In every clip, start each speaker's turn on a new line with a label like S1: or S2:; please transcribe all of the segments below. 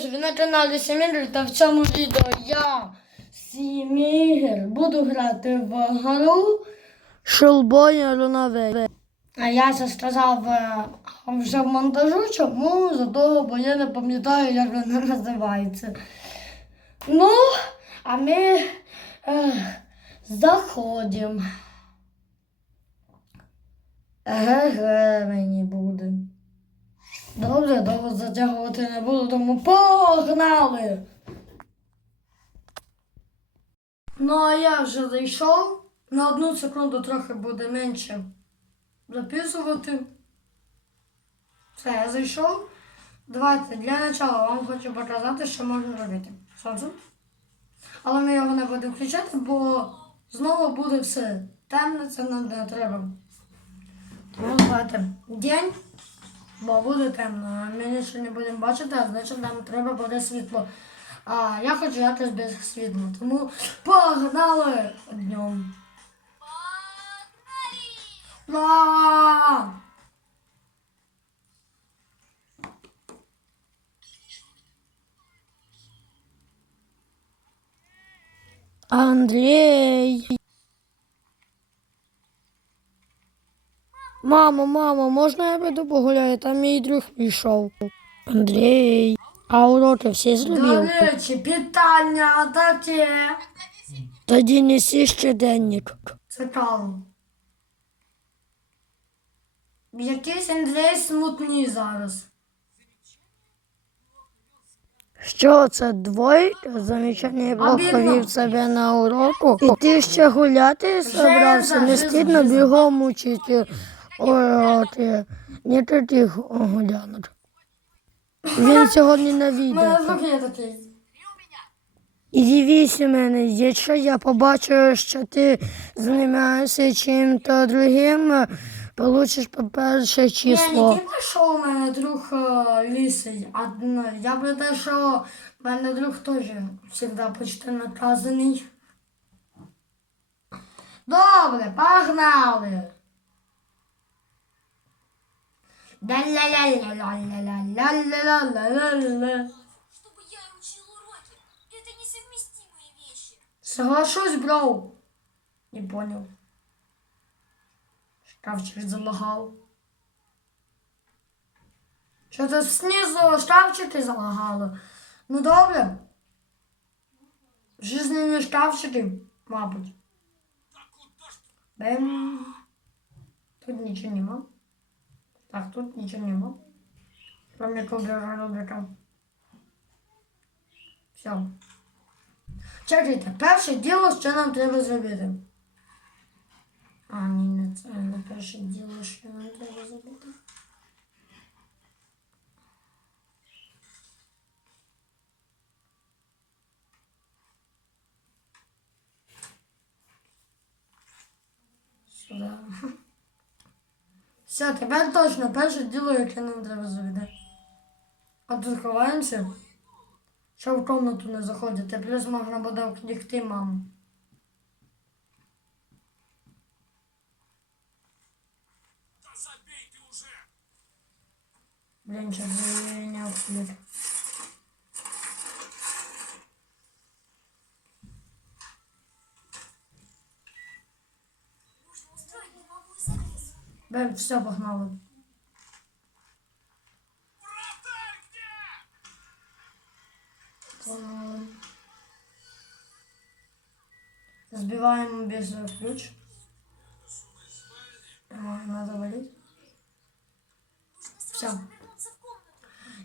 S1: друзі, на каналі Сімігр та в цьому відео я Сімігр буду грати в гру Шелбоня Руновей. А я це сказав е, вже в монтажу, чому за того, бо я не пам'ятаю, як вона називається. Ну, а ми е, заходимо. Еге мені буде. Добре, довго затягувати не буду, тому погнали! Ну, а я вже зайшов. На одну секунду трохи буде менше записувати. Все, я зайшов. Давайте для начала вам хочу показати, що можна робити. Сонце. Але ми його не будемо включати, бо знову буде все темне, це нам не треба. Тому давайте день. Бо буде темно, ми нічого не будемо бачити, а значить нам треба буде світло. А я хочу якось без світла. Тому погнали днем. Андрей. Мамо, мамо, можна я піду погуляю? Там мій друг прийшов. Андрій. А уроки всі
S2: До
S1: зробив?
S2: речі, питання таке.
S1: Тоді неси щоденник.
S2: Цікаво. Якийсь Андрей смутний зараз.
S1: Що це двойка? Замічання плохо
S2: Обідно.
S1: вів себе на уроку. І ти ще гуляти собрався? Не стидно бігом учити уроки. Не таких гулянок. Він сьогодні на відео. І у мене, якщо я побачу, що ти займаєшся чим-то другим, получиш по перше число.
S2: не тільки що у мене друг е, лісий, а ну, я би те, що в мене друг теж завжди почти наказаний. Добре, погнали.
S3: чтобы я учил уроки. Это несовместимые вещи.
S2: Соглашусь, бро. Не понял. Шкафчик залагал. Что-то снизу шкафчики залагало. Ну добре. Жизненні шкафчики, мабуть. Бем. Тут нічого нема. Так, тут нічого нема. Кроме ковдра рубрика. Все. Чекайте, перше діло, що нам треба зробити. А, ні, не це не перше діло, що нам треба зробити. Все, тепер точно перше діло, яке нам треба зробити. А тут ховаємося. Що в комнату не заходити, плюс можна буде вклікти маму. Блін, що я не
S3: Нужно
S2: Блин, все погнали. Погнали. Збиваємо без ключ.
S3: Надо валить. Все.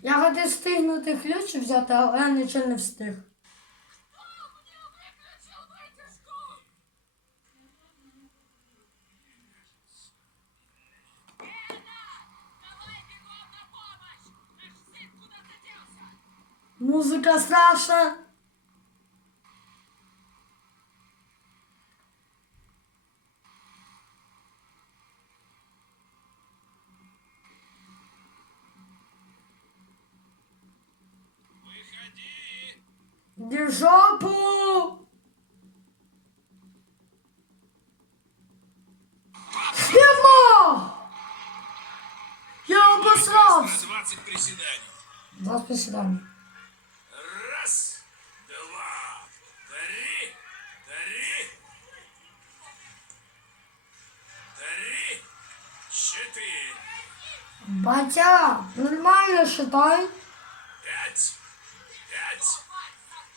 S2: Я хотів стигнути ключ взяти, але я нічого не встиг. Музыка Саша. Выходи! жопу! Я обосрался!
S4: 20 приседаний.
S2: 20 приседаний. Батя, нормально считай.
S4: Пять, пять,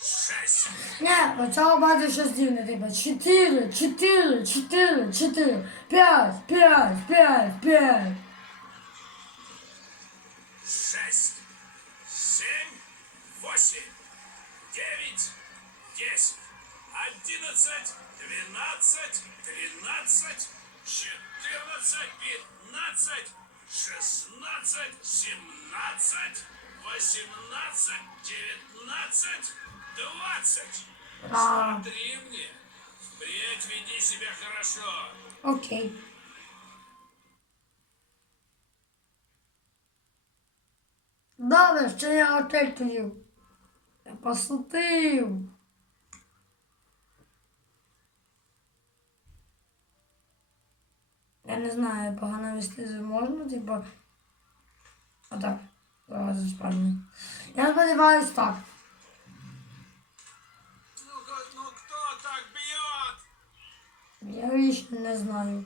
S4: шесть,
S2: Не, оцього батя щось дивне, типа. Чотири, чотири, чотири, чотири, п'ять, п'ять, п'ять, п'ять.
S4: 17, 18, 19, 20.
S2: А.
S4: Смотри мне. Впредь веди себя хорошо.
S2: Окей. Добре, що ну я отель тоді. Я посутив. Я не знаю, погано вести можна, типа. Отак. Спальні. Я сподіваюсь так.
S4: Ну, ну кто так бьет?
S2: Я лично не знаю.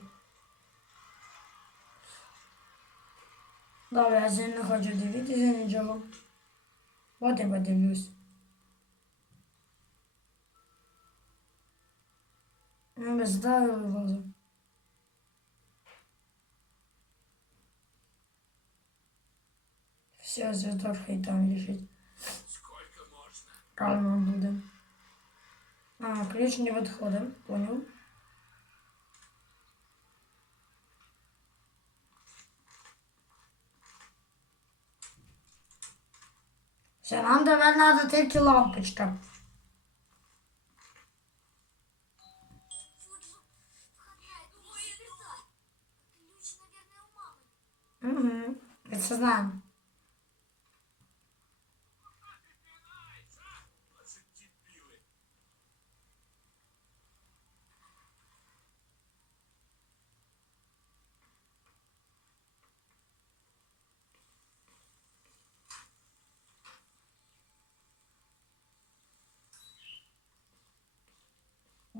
S2: Добре, я сьогодні не хочу дивитися нічого. От я подивлюсь. Ну, без ставили вазу. Все, зв'язок хай там лежить.
S4: Сколько можно?
S2: Правильно буде. А, ключ не відходить, понял. Все, нам тепер надо тільки лампочка.
S3: Вот же входная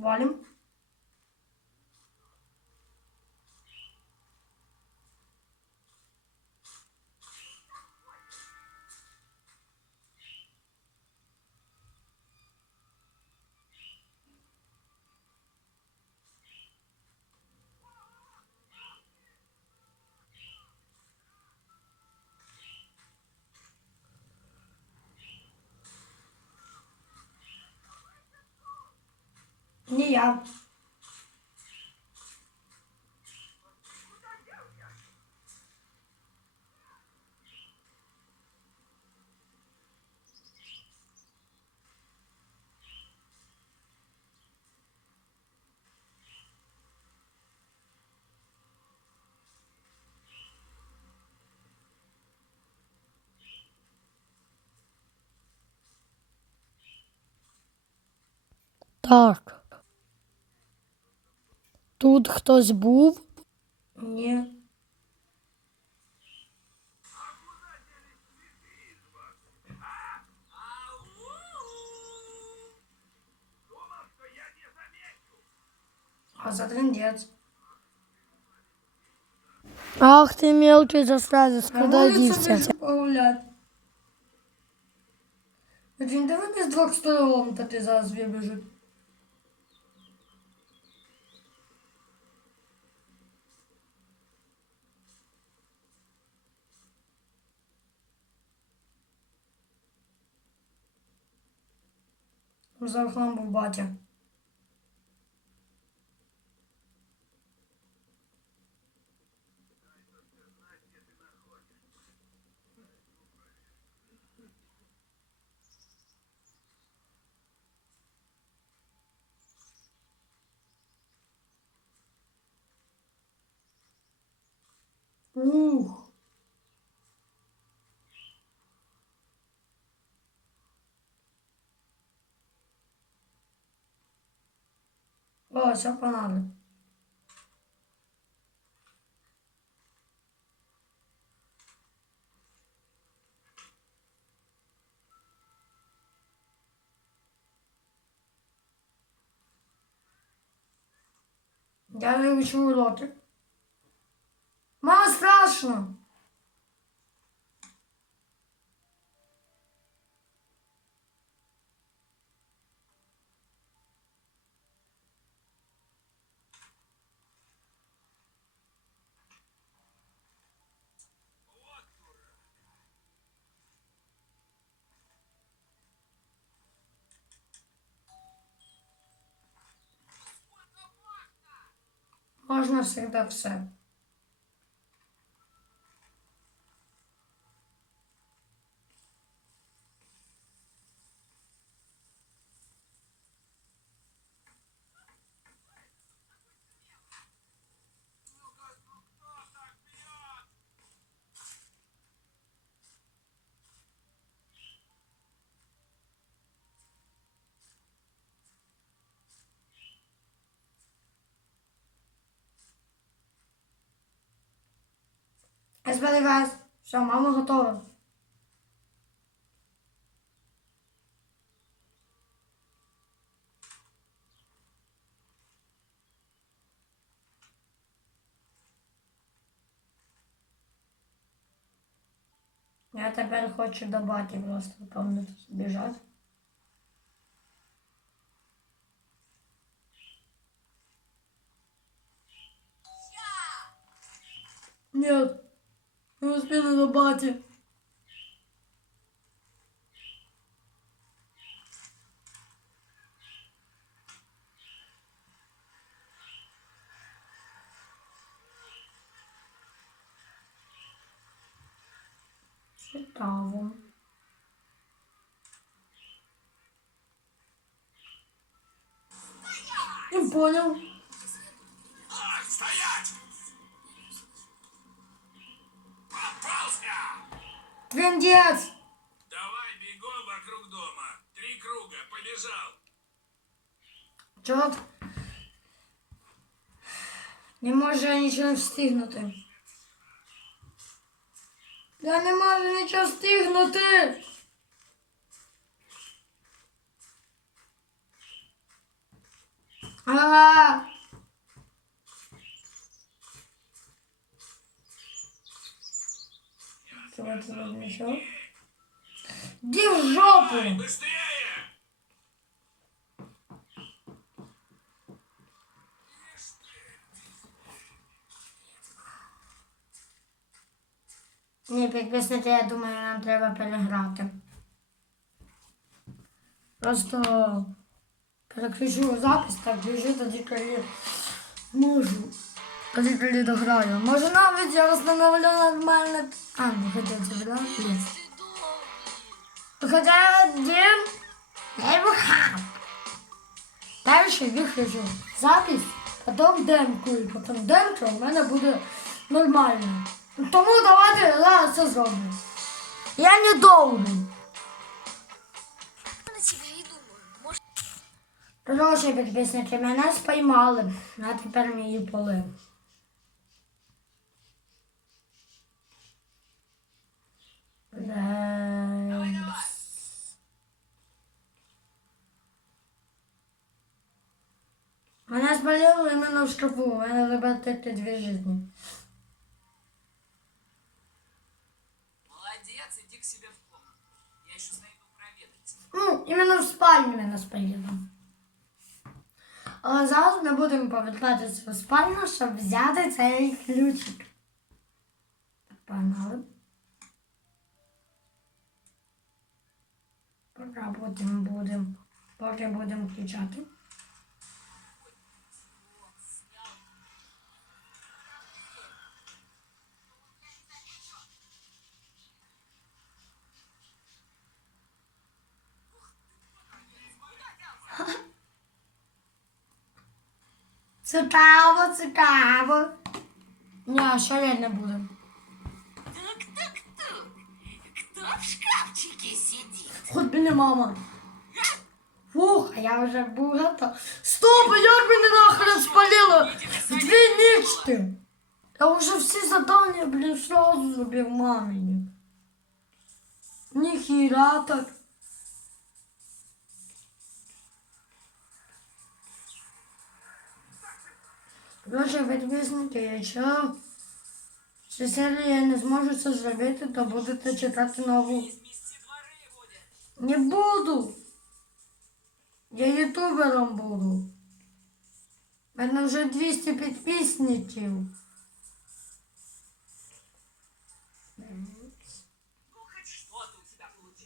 S2: Volume. Не я. Так. Тут хтось був? Ні.
S4: Думал, что я не замечу.
S2: А за трындец. Ах ты мелкий засранец, куда дівся? Погулять. Він диви з двох сторон, та ти зараз вибіжить. За окном був батя. Ух. О, все понадобится. Я вивчу уроки. Мама страшно. Можна завжди все. СБДВС. Все, мама готова. Я тепер хочу до баті просто певно біжати. Нет, не успею до бати. Цікаво. Не понял. Трендец!
S4: Давай бегом вокруг дома. Три круга, побежал.
S2: Чорт. Не можу я нічого встигнути. Я не можу нічого встигнути. А! Чего ты размешал? Иди в жопу!
S4: Быстрее!
S2: Ні, підписники, я думаю, нам треба переграти. Просто переключу запис, так біжу тоді, коли можу. Тоді, коли дограю. Може навіть я встановлю нормально. А, не хотіться, да? Ні. Хоча один лайфхак. Перший виключу запис, потім демку, і потім демка у мене буде нормально. Тому давайте зараз це зробимо. Я не довгий. Хороші підписники, мене спіймали, а тепер мої поли. Мене спалило іменно в шкафу, у мене треба тільки дві житті.
S5: Молодец, иди к себе в комнату. Я еще зайду проведать.
S2: Ну, іменно в спальні мене спалило. Але зараз ми будемо повертатися в спальню, щоб взяти цей ключик. Так, Погнали. Потім будемо, поки будемо включати. Цікаво, цікаво. Ні, ще я не буду.
S6: тук-тук-тук. Кто в шкафчике сидит?
S2: Хоч би не мама. Фух, а я вже був готов. Стоп, як мене нахрен спалило? В дві нічки. Я вже всі задання, блін, сразу зробив мамині. Ніхіра так. Короче, підписники, якщо цю серію я не зможу це зробити, то будете чекати нову. Не буду. Я ютубером буду. У мене вже 200 підписників.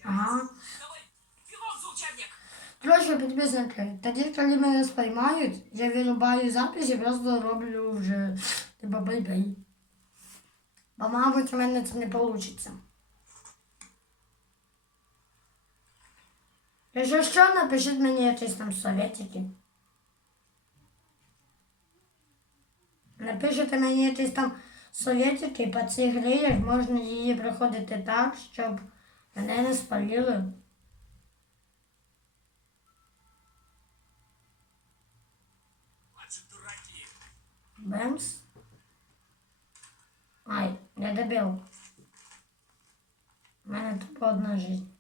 S2: Ага. Коротше, підписники, тоді, коли мене спіймають, я вирубаю запис і просто роблю вже типа бай-бай. Бо, мабуть, у мене це не вийде. Якщо що, напишіть мені якісь там советики. Напишіть мені якісь там советики по цій грі, як можна її проходити так, щоб мене не спалили. Бэмс. Ай, не добил. У мене тупо одна жизнь.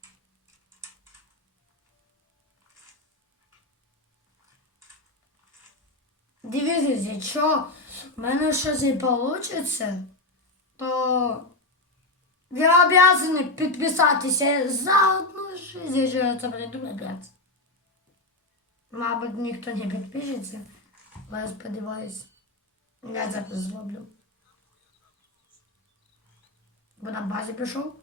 S2: Дивіться, якщо в мене щось і вийде, то ви обязані підписатися за одну жизнь, якщо я це придумаю. Мабуть, ніхто не підпишеться, але я сподіваюся. Я запис зроблю. Бо на базі пішов.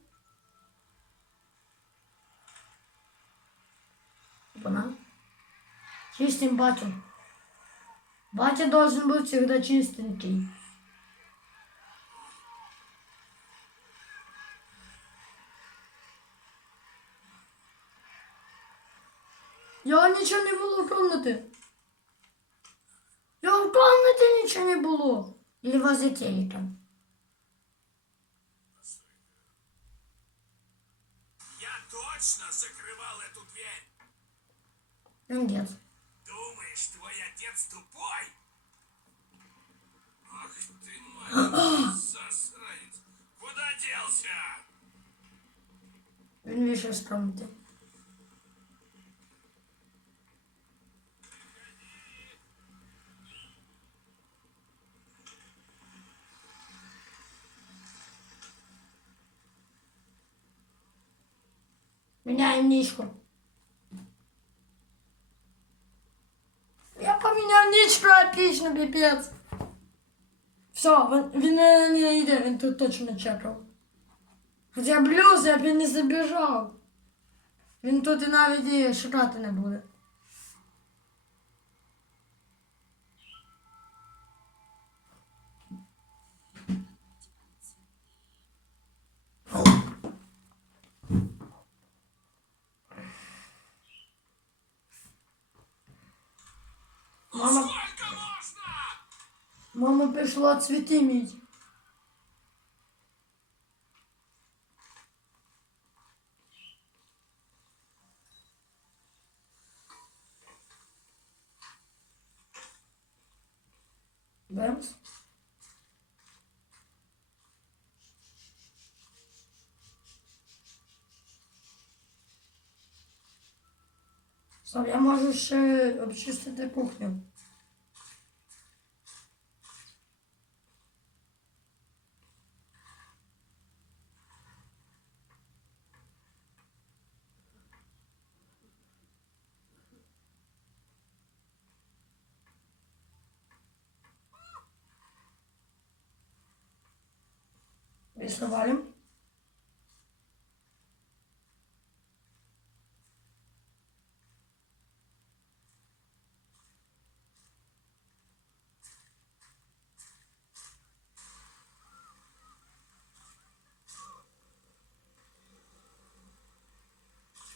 S2: Вона. Чистим батю. Батя должен быть всегда чистенький. Я нічого не було в комнате. Я в комнате нічого не було. Или возле телека.
S4: Я точно закрывал эту дверь.
S2: Нет.
S4: Тупой? Ах ты, мать, засранец. Куда делся?
S2: Він вийшов з комнати. Меняем ничку. Я поменял ничку, отлично, пипец. Все, він, він не йде, він тут точно чекав. Хоча блюз я б не забіжав. Він тут і навіть і шукати не буде. Мама,
S4: Сколько можно?
S2: мама прийшла цвіти міть. Бемс? Сам, я можу ще обчистити кухню. Рисовали.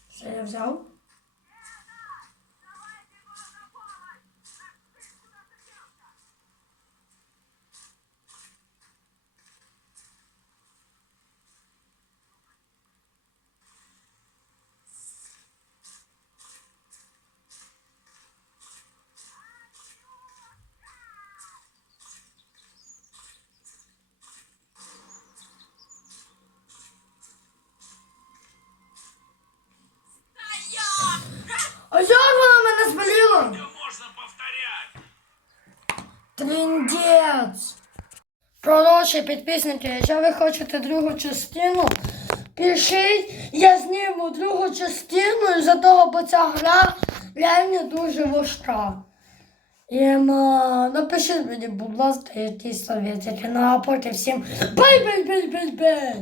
S2: Що я взяв? А як вона мене спалила?
S4: Все можно повторять.
S2: Тріндець. Коротше, підписники, якщо ви хочете другу частину, пишіть, я зніму другу частину за того, бо ця гра реально дуже важка. І ма, напишіть мені, будь ласка, якісь советики. Ну а всім бай-бай-бай-бай-бай!